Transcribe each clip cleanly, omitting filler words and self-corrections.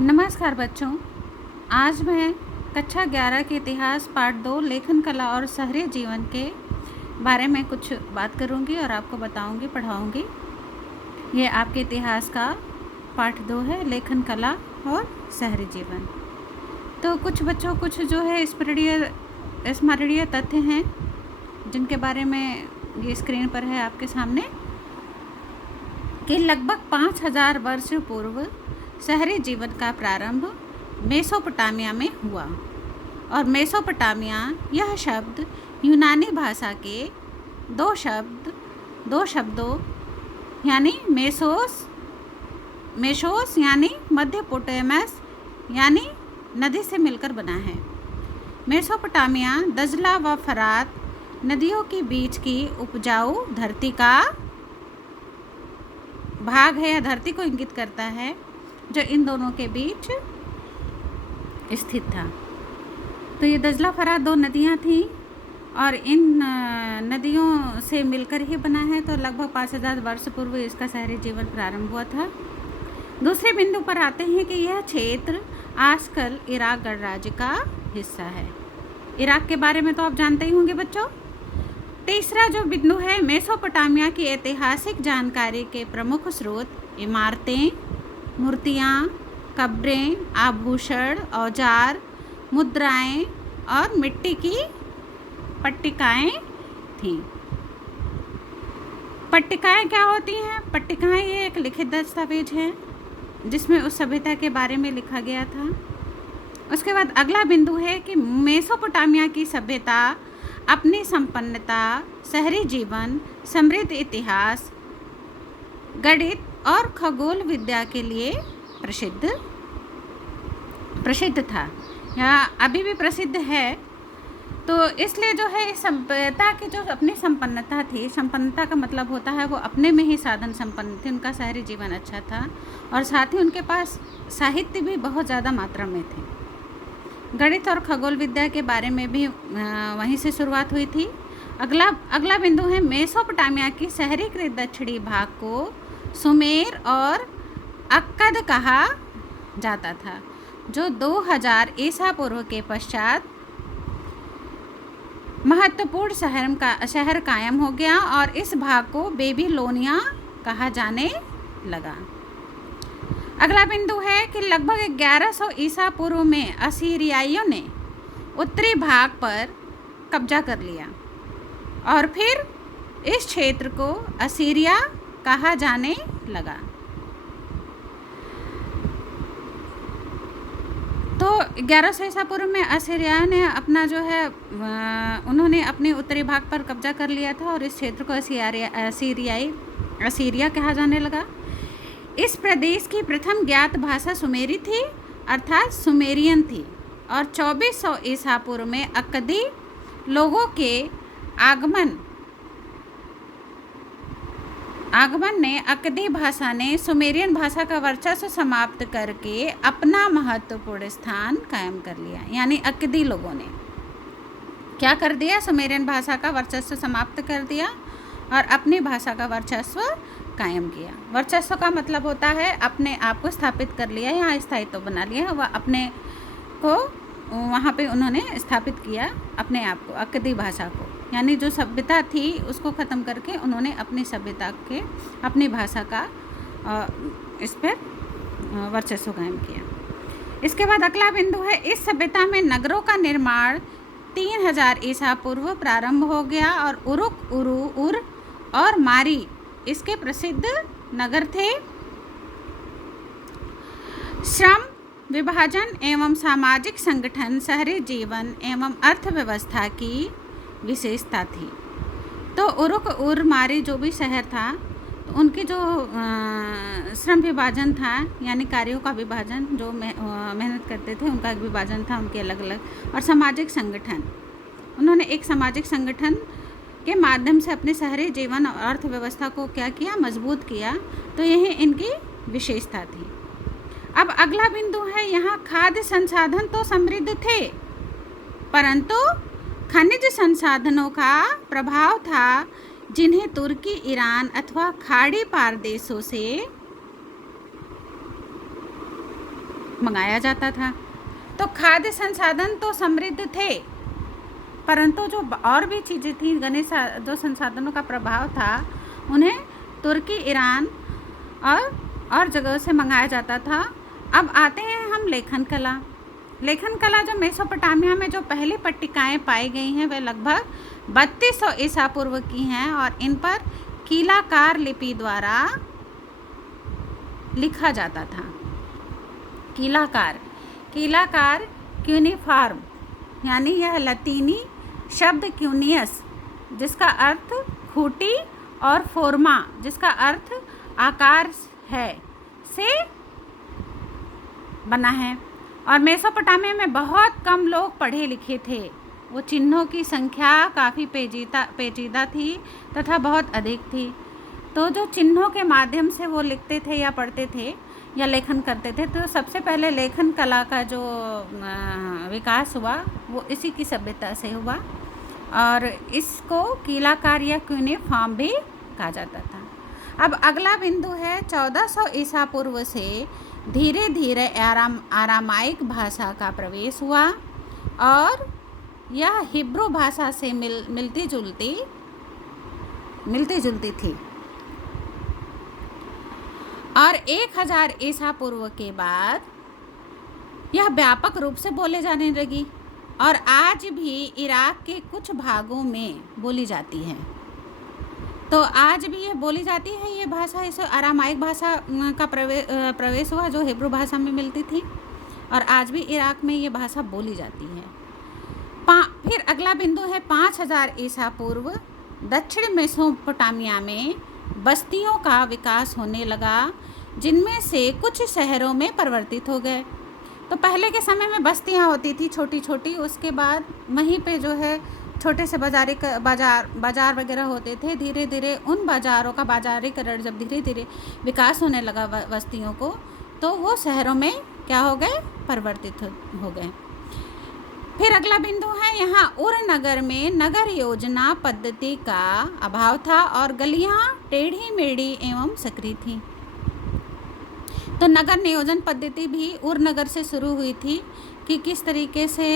नमस्कार बच्चों। आज मैं कक्षा 11 के इतिहास पार्ट 2 लेखन कला और शहरी जीवन के बारे में कुछ बात करूंगी और आपको बताऊंगी, पढ़ाऊंगी। ये आपके इतिहास का पार्ट 2 है, लेखन कला और शहरी जीवन। तो कुछ बच्चों कुछ जो है स्मरणीय तथ्य हैं जिनके बारे में ये स्क्रीन पर है आपके सामने कि लगभग 5000 वर्ष पूर्व शहरी जीवन का प्रारंभ मेसोपोटामिया में हुआ। और मेसोपोटामिया यह शब्द यूनानी भाषा के दो शब्दों यानी मेसोस यानी मध्यपोटामस यानी नदी से मिलकर बना है। मेसोपोटामिया दजला व फरात नदियों के बीच की उपजाऊ धरती का भाग है या धरती को इंगित करता है, जो इन दोनों के बीच स्थित था। तो ये दजला फरात दो नदियाँ थीं और इन नदियों से मिलकर ही बना है। तो लगभग 5000 वर्ष पूर्व इसका शहरी जीवन प्रारंभ हुआ था। दूसरे बिंदु पर आते हैं कि यह क्षेत्र आजकल इराक गणराज्य का हिस्सा है। इराक के बारे में तो आप जानते ही होंगे बच्चों। तीसरा जो बिंदु है, मेसोपोटामिया की ऐतिहासिक जानकारी के प्रमुख स्रोत इमारतें, मूर्तियाँ, कब्रें, आभूषण, औजार, मुद्राएं और मिट्टी की पट्टिकाएं थीं। पट्टिकाएं क्या होती हैं? पट्टिकाएं ये एक लिखित दस्तावेज है जिसमें उस सभ्यता के बारे में लिखा गया था। उसके बाद अगला बिंदु है कि मेसोपोटामिया की सभ्यता अपनी संपन्नता, शहरी जीवन, समृद्ध इतिहास, गणित और खगोल विद्या के लिए प्रसिद्ध था या अभी भी प्रसिद्ध है। तो इसलिए जो है सभ्यता की जो अपनी संपन्नता थी, संपन्नता का मतलब होता है वो अपने में ही साधन संपन्न थे, उनका शहरी जीवन अच्छा था और साथ ही उनके पास साहित्य भी बहुत ज़्यादा मात्रा में थे। गणित और खगोल विद्या के बारे में भी वहीं से शुरुआत हुई थी। अगला बिंदु है, मेसोपोटामिया की शहरीकृत दक्षिणी भाग को सुमेर और अक्कद कहा जाता था, जो 2000 ईसा पूर्व के पश्चात महत्वपूर्ण शहर कायम हो गया और इस भाग को बेबीलोनिया कहा जाने लगा। अगला बिंदु है कि लगभग 1100 ईसा पूर्व में असीरियाइयों ने उत्तरी भाग पर कब्जा कर लिया और फिर इस क्षेत्र को असीरिया कहा जाने लगा। तो 1100 ईसा पूर्व में असीरिया ने अपना जो है उन्होंने अपने उत्तरी भाग पर कब्जा कर लिया था और इस क्षेत्र को असीरिया कहा जाने लगा। इस प्रदेश की प्रथम ज्ञात भाषा सुमेरी थी, अर्थात सुमेरियन थी और 2400 ईसा पूर्व में अक्कदी लोगों के आगमन ने अक्कदी भाषा ने सुमेरियन भाषा का वर्चस्व समाप्त करके अपना महत्वपूर्ण स्थान कायम कर लिया। यानी अक्कदी लोगों ने क्या कर दिया? सुमेरियन भाषा का वर्चस्व समाप्त कर दिया और अपनी भाषा का वर्चस्व कायम किया। वर्चस्व का मतलब होता है अपने आप को स्थापित कर लिया, यहाँ स्थायित्व बना लिया, वह अपने को वहाँ पे उन्होंने स्थापित किया अपने आप को, अक्कदी भाषा को। यानी जो सभ्यता थी उसको ख़त्म करके उन्होंने अपनी सभ्यता के, अपनी भाषा का इस पर वर्चस्व कायम किया। इसके बाद अगला बिंदु है, इस सभ्यता में नगरों का निर्माण 3000 ईसा पूर्व प्रारंभ हो गया और उरुक, उर और मारी इसके प्रसिद्ध नगर थे। श्रम विभाजन एवं सामाजिक संगठन शहरी जीवन एवं अर्थव्यवस्था की विशेषता थी। तो उरुक, उर, मारी जो भी शहर था, तो उनकी जो श्रम विभाजन था यानी कार्यों का विभाजन, जो मेहनत करते थे उनका एक विभाजन था, उनके अलग अलग। और सामाजिक संगठन, उन्होंने एक सामाजिक संगठन के माध्यम से अपने शहरी जीवन और अर्थव्यवस्था को क्या किया? मजबूत किया। तो यह इनकी विशेषता थी। अब अगला बिंदु है, यहाँ खाद्य संसाधन तो समृद्ध थे परंतु खनिज संसाधनों का प्रभाव था जिन्हें तुर्की, ईरान अथवा खाड़ी पार देशों से मंगाया जाता था। तो खाद्य संसाधन तो समृद्ध थे, परंतु जो और भी चीज़ें थी, जो संसाधनों का प्रभाव था, उन्हें तुर्की, ईरान और जगहों से मंगाया जाता था। अब आते हैं हम लेखन कला। लेखन कला जो मेसोपोटामिया में जो पहली पट्टिकाएं पाई गई हैं, वे लगभग 3200 ईसा पूर्व की हैं और इन पर कीलाकार लिपि द्वारा लिखा जाता था। कीलाकार क्यूनिफॉर्म, यानी यह लतीनी शब्द क्यूनियस जिसका अर्थ खूंटी और फोर्मा जिसका अर्थ आकार है से बना है। और मेसोपोटामिया में बहुत कम लोग पढ़े लिखे थे। वो चिन्हों की संख्या काफ़ी पेचीदा थी तथा बहुत अधिक थी। तो जो चिन्हों के माध्यम से वो लिखते थे या पढ़ते थे या लेखन करते थे, तो सबसे पहले लेखन कला का जो विकास हुआ वो इसी की सभ्यता से हुआ और इसको कीलाकार या क्यूनिफॉर्म भी कहा जाता था। अब अगला बिंदु है 1400 ईसा पूर्व से धीरे धीरे आरामाइक भाषा का प्रवेश हुआ और यह हिब्रू भाषा से मिलती जुलती थी और 1000 ईसा पूर्व के बाद यह व्यापक रूप से बोले जाने लगी और आज भी इराक के कुछ भागों में बोली जाती है। तो आज भी ये बोली जाती है ये भाषा। इस अरामाइक भाषा का प्रवेश हुआ जो हिब्रू भाषा में मिलती थी और आज भी इराक में ये भाषा बोली जाती है। फिर अगला बिंदु है 5000 ईसा पूर्व। दक्षिण मेसोपोटामिया में बस्तियों का विकास होने लगा जिनमें से कुछ शहरों में परिवर्तित हो गए। तो पहले के समय में बस्तियां होती थी छोटी छोटी, उसके बाद वहीं पे जो है छोटे से बाजार वगैरह होते थे। धीरे धीरे उन बाज़ारों का बाजारीकरण जब धीरे धीरे विकास होने लगा बस्तियों को, तो वो शहरों में क्या हो गए, परिवर्तित हो गए। फिर अगला बिंदु है यहाँ उर नगर में नगर योजना पद्धति का अभाव था और गलियाँ टेढ़ी मेढ़ी एवं संकरी थी। तो नगर नियोजन पद्धति भी उर नगर से शुरू हुई थी कि किस तरीके से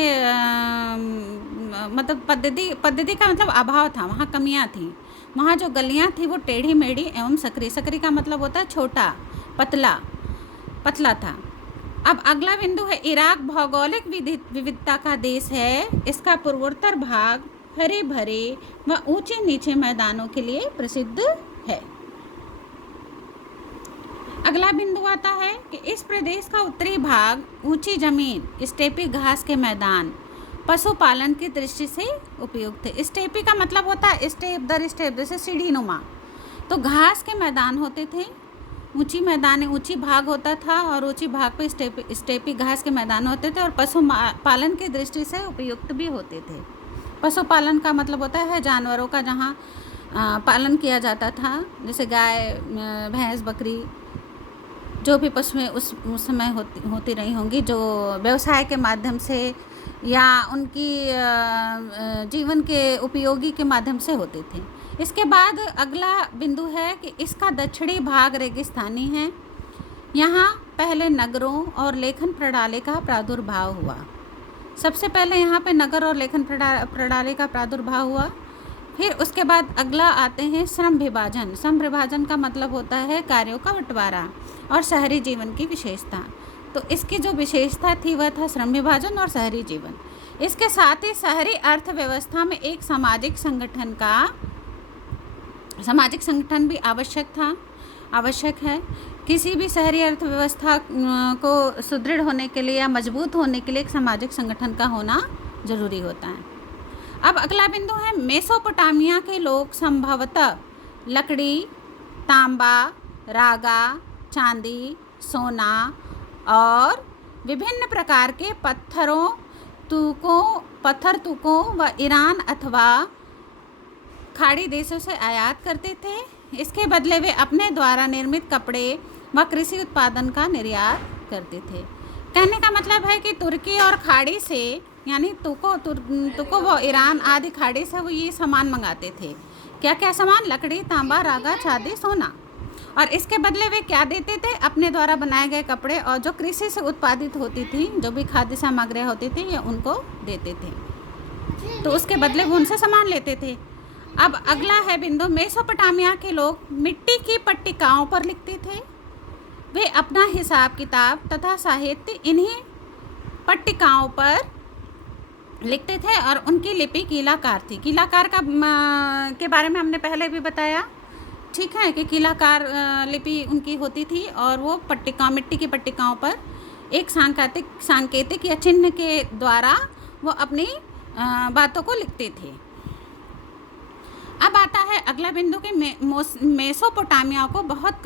मतलब पद्धति का मतलब अभाव था, वहाँ कमियाँ थी। वहाँ जो गलियाँ थी वो टेढ़ी मेढ़ी एवं सकरी का मतलब होता है छोटा, पतला था। अब अगला बिंदु है इराक भौगोलिक विविधता का देश है। इसका पूर्वोत्तर भाग हरे भरे व ऊंचे नीचे मैदानों के लिए प्रसिद्ध है। अगला बिंदु आता है कि इस प्रदेश का उत्तरी भाग ऊंची जमीन, स्टेपी घास के मैदान, पशुपालन की दृष्टि से उपयुक्त है। स्टेपी का मतलब होता है स्टेप दर स्टेप, जैसे सीढ़ी नुमा। तो घास के मैदान होते थे, ऊंची भाग होता था और ऊंची भाग पे स्टेपी घास के मैदान होते थे और पशुपालन की दृष्टि से उपयुक्त भी होते थे। पशुपालन का मतलब होता है जानवरों का जहाँ पालन किया जाता था, जैसे गाय, भैंस, बकरी, जो भी पशुएं उस समय होती रही होंगी, जो व्यवसाय के माध्यम से या उनकी जीवन के उपयोगी के माध्यम से होते थे। इसके बाद अगला बिंदु है कि इसका दक्षिणी भाग रेगिस्तानी है। यहाँ पहले नगरों और लेखन प्रणाली का प्रादुर्भाव हुआ। सबसे पहले यहाँ पे नगर और लेखन प्रणाली का प्रादुर्भाव हुआ। फिर उसके बाद अगला आते हैं श्रम विभाजन का मतलब होता है कार्यों का बंटवारा और शहरी जीवन की विशेषता। तो इसकी जो विशेषता थी वह था श्रम विभाजन और शहरी जीवन। इसके साथ ही शहरी अर्थव्यवस्था में एक सामाजिक संगठन भी आवश्यक है। किसी भी शहरी अर्थव्यवस्था को सुदृढ़ होने के लिए या मजबूत होने के लिए एक सामाजिक संगठन का होना जरूरी होता है। अब अगला बिंदु है मेसोपोटामिया के लोग संभवतः लकड़ी, तांबा, रागा, चांदी, सोना और विभिन्न प्रकार के पत्थर तूकों व ईरान अथवा खाड़ी देशों से आयात करते थे। इसके बदले वे अपने द्वारा निर्मित कपड़े व कृषि उत्पादन का निर्यात करते थे। कहने का मतलब है कि तुर्की और खाड़ी से, यानी तुको व ईरान आदि खाड़ी से वो ये सामान मंगाते थे। क्या क्या सामान? लकड़ी, तांबा, रागा, चांदी, सोना। और इसके बदले वे क्या देते थे? अपने द्वारा बनाए गए कपड़े और जो कृषि से उत्पादित होती थी, जो भी खाद्य सामग्रियाँ होती थी, ये उनको देते थे। तो उसके बदले वो उनसे सामान लेते थे। अब अगला है बिंदु, मेसोपोटामिया के लोग मिट्टी की पट्टिकाओं पर लिखते थे। वे अपना हिसाब किताब तथा साहित्य इन्हीं पट्टिकाओं पर लिखते थे और उनकी लिपि कीलाकार थी। कीलाकार के बारे में हमने पहले भी बताया, ठीक है, कि कीलाकार लिपि उनकी होती थी और वो मिट्टी की पट्टिकाओं पर एक सांकेतिक या चिन्ह के द्वारा वो अपनी बातों को लिखते थे। अब आता है अगला बिंदु कि मेसोपोटामिया को बहुत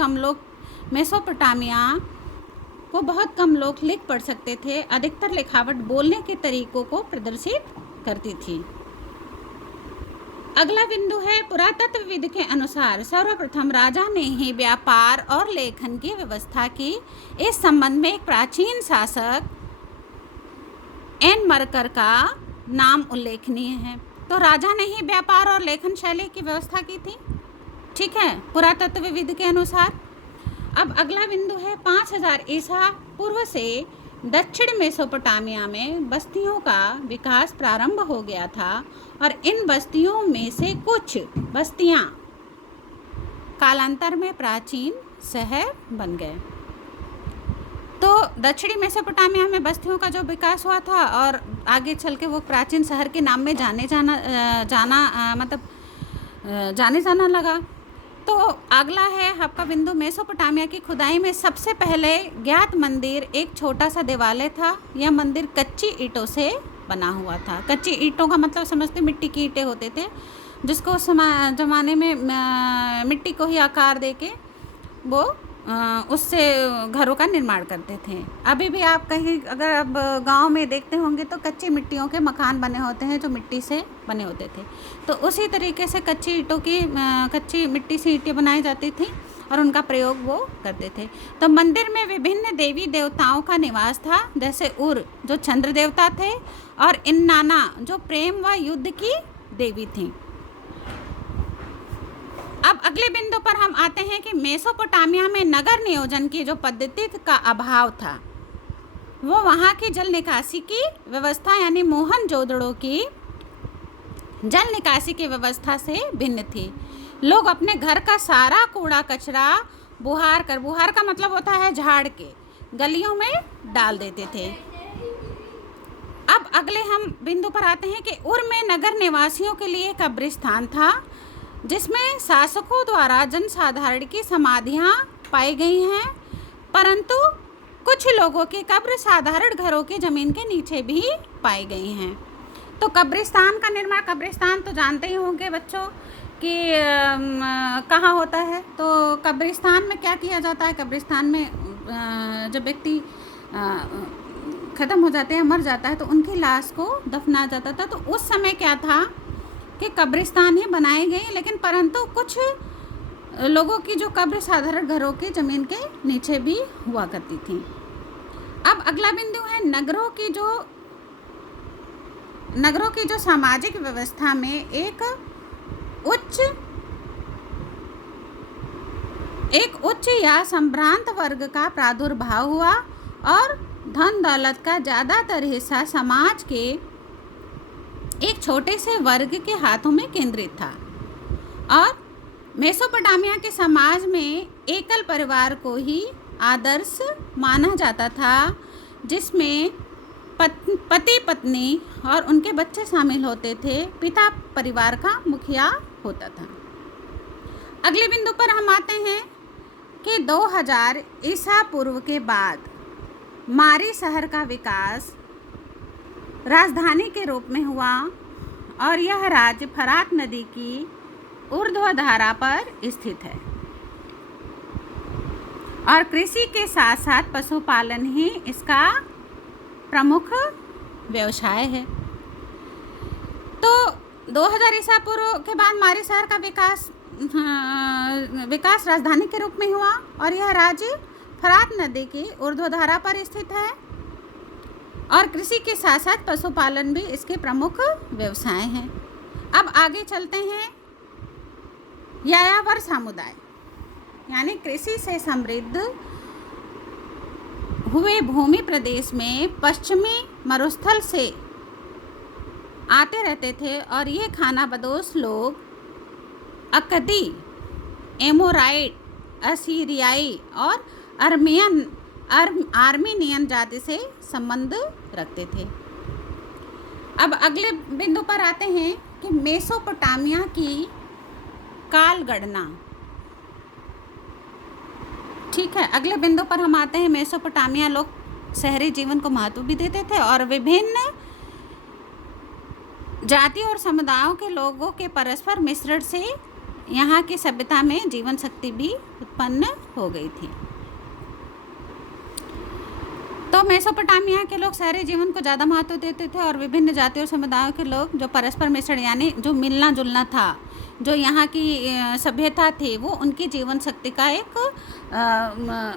कम लोग लिख पढ़ सकते थे। अधिकतर लिखावट बोलने के तरीकों को प्रदर्शित करती थी। अगला बिंदु है, पुरातत्वविद के अनुसार सर्वप्रथम राजा ने ही व्यापार और लेखन की व्यवस्था की। इस संबंध में एक प्राचीन शासक एन मरकर का नाम उल्लेखनीय है। तो राजा ने ही व्यापार और लेखन शैली की व्यवस्था की थी, ठीक है, पुरातत्वविद के अनुसार। अब अगला बिंदु है, 5000 ईसा पूर्व से दक्षिण मेसोपोटामिया में बस्तियों का विकास प्रारंभ हो गया था और इन बस्तियों में से कुछ बस्तियां कालांतर में प्राचीन शहर बन गए। तो दक्षिणी मेसोपोटामिया में बस्तियों का जो विकास हुआ था और आगे चल के वो प्राचीन शहर के नाम में जाने जाना लगा। तो अगला है आपका बिंदु, मेसोपोटामिया की खुदाई में सबसे पहले ज्ञात मंदिर एक छोटा सा देवालय था। यह मंदिर कच्ची ईंटों से बना हुआ था। कच्ची ईंटों का मतलब समझते, मिट्टी की ईंटें होते थे जिसको उस ज़माने में मिट्टी को ही आकार दे के वो उससे घरों का निर्माण करते थे। अभी भी आप कहीं अगर अब गांव में देखते होंगे तो कच्ची मिट्टियों के मकान बने होते हैं जो मिट्टी से बने होते थे। तो उसी तरीके से कच्ची मिट्टी से ईंटें बनाई जाती थी और उनका प्रयोग वो करते थे। तो मंदिर में विभिन्न देवी देवताओं का निवास था, जैसे उर जो चंद्र देवता थे और इन्नाना जो प्रेम व युद्ध की देवी थी। अब अगले बिंदु पर हम आते हैं कि मेसोपोटामिया में नगर नियोजन की जो पद्धति का अभाव था, वो वहाँ की जल निकासी की व्यवस्था यानी मोहनजोदड़ो की जल निकासी की व्यवस्था से भिन्न थी। लोग अपने घर का सारा कूड़ा कचरा बुहार का मतलब होता है झाड़ के, गलियों में डाल देते थे। अब अगले हम बिंदु पर आते हैं कि उर में नगर निवासियों के लिए कब्रिस्तान था जिसमें शासकों द्वारा जनसाधारण की समाधियां पाई गई हैं, परंतु कुछ लोगों की कब्र साधारण घरों की ज़मीन के नीचे भी पाई गई हैं। तो कब्रिस्तान का निर्माण, कब्रिस्तान तो जानते ही होंगे बच्चों कि कहाँ होता है। तो कब्रिस्तान में क्या किया जाता है? कब्रिस्तान में जब व्यक्ति ख़त्म हो जाते हैं, मर जाता है, तो उनकी लाश को दफनाया जाता था। तो उस समय क्या था कि कब्रिस्तान ही बनाई गई, लेकिन परंतु कुछ लोगों की जो कब्र साधारण घरों के ज़मीन के नीचे भी हुआ करती थी। अब अगला बिंदु है, नगरों की जो सामाजिक व्यवस्था में एक उच्च या संभ्रांत वर्ग का प्रादुर्भाव हुआ और धन दौलत का ज़्यादातर हिस्सा समाज के एक छोटे से वर्ग के हाथों में केंद्रित था। और मेसोपोटामिया के समाज में एकल परिवार को ही आदर्श माना जाता था, जिसमें पति पत्नी और उनके बच्चे शामिल होते थे। पिता परिवार का मुखिया होता था। अगले बिंदु पर हम आते हैं कि 2000 ईसा पूर्व के बाद मारी शहर का विकास राजधानी के रूप में हुआ और यह राज्य फरात नदी की ऊर्ध्वधारा पर स्थित है और कृषि के साथ साथ पशुपालन ही इसका प्रमुख व्यवसाय है। तो 2000 ईसा पूर्व के बाद मारी शहर का विकास राजधानी के रूप में हुआ और यह राज्य फरात नदी की ऊर्ध्वधारा पर स्थित है और कृषि के साथ साथ पशुपालन भी इसके प्रमुख व्यवसाय हैं। अब आगे चलते हैं। यायावर समुदाय। यानी कृषि से समृद्ध हुए भूमि प्रदेश में पश्चिमी मरुस्थल से आते रहते थे और ये खानाबदोश लोग अक्दी, एमोराइट, असीरियाई और आर्मीनियन जाति से संबंध रखते थे। अब अगले बिंदु पर आते हैं कि मेसोपोटामिया की काल गणना। ठीक है, अगले बिंदु पर हम आते हैं। मेसोपोटामिया लोग शहरी जीवन को महत्व भी देते थे और विभिन्न जाति और समुदायों के लोगों के परस्पर मिश्रण से यहाँ की सभ्यता में जीवन शक्ति भी उत्पन्न हो गई थी। तो मेसोपोटामिया के लोग शहरी जीवन को ज़्यादा महत्व देते थे और विभिन्न जाति और समुदायों के लोग जो परस्पर मिश्रण यानी जो मिलना जुलना था, जो यहाँ की सभ्यता थी, वो उनकी जीवन शक्ति का एक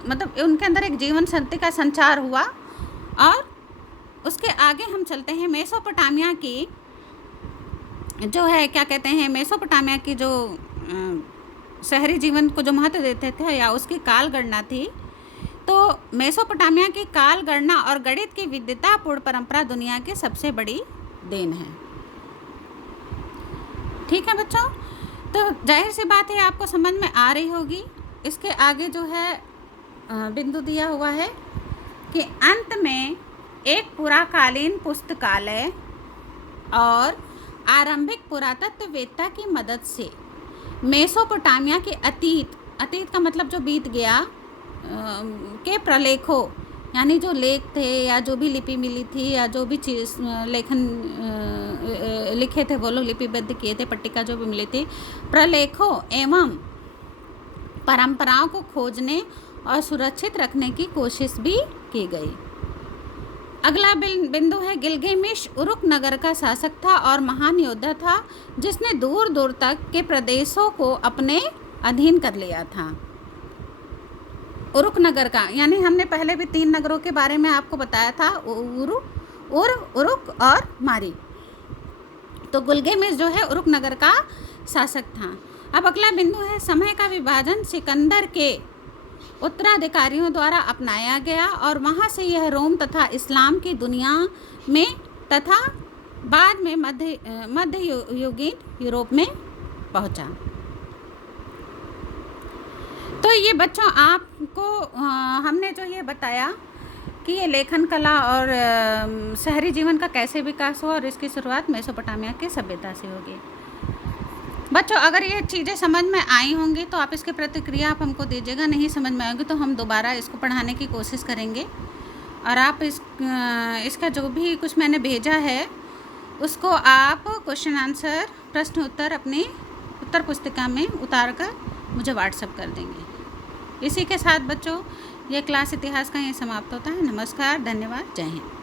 मतलब उनके अंदर एक जीवन शक्ति का संचार हुआ। और उसके आगे हम चलते हैं। मेसोपोटामिया की जो है क्या कहते हैं, मेसोपोटामिया की जो शहरी जीवन को जो महत्व देते थे या उसकी काल गणना थी। तो मेसोपोटामिया की काल गणना और गणित की विद्वतापूर्ण परंपरा दुनिया की सबसे बड़ी देन है। ठीक है बच्चों, तो जाहिर सी बात है आपको समझ में आ रही होगी। इसके आगे जो है बिंदु दिया हुआ है कि अंत में एक पुराकालीन पुस्तकालय और आरंभिक पुरातत्ववेत्ता की मदद से मेसोपोटामिया के अतीत का मतलब जो बीत गया के प्रलेखों यानी जो लेख थे या जो भी लिपि मिली थी या जो भी चीज़ लेखन लिखे थे वो लोग लिपिबद्ध किए थे, पट्टिका जो भी मिली थी, प्रलेखों एवं परंपराओं को खोजने और सुरक्षित रखने की कोशिश भी की गई। अगला बिंदु है गिलगामेश उरुक नगर का शासक था और महान योद्धा था जिसने दूर दूर तक के प्रदेशों को अपने अधीन कर लिया था। उरुक नगर का यानी हमने पहले भी 3 नगरों के बारे में आपको बताया था, उरुक और मारी। तो गिलगामेश जो है उरुक नगर का शासक था। अब अगला बिंदु है समय का विभाजन सिकंदर के उत्तराधिकारियों द्वारा अपनाया गया और वहाँ से यह रोम तथा इस्लाम की दुनिया में तथा बाद में मध्ययुगीन यूरोप में पहुँचा। तो ये बच्चों आपको हमने जो ये बताया कि ये लेखन कला और शहरी जीवन का कैसे विकास हुआ और इसकी शुरुआत मेसोपोटामिया की सभ्यता से होगी। बच्चों अगर ये चीज़ें समझ में आई होंगी तो आप इसकी प्रतिक्रिया आप हमको दीजिएगा, नहीं समझ में आएगी तो हम दोबारा इसको पढ़ाने की कोशिश करेंगे। और आप इसका जो भी कुछ मैंने भेजा है उसको आप क्वेश्चन आंसर प्रश्न उत्तर अपनी उत्तर पुस्तिका में उतार कर मुझे व्हाट्सएप कर देंगे। इसी के साथ बच्चों ये क्लास इतिहास का यहीं समाप्त होता है। नमस्कार, धन्यवाद, जय हिंद।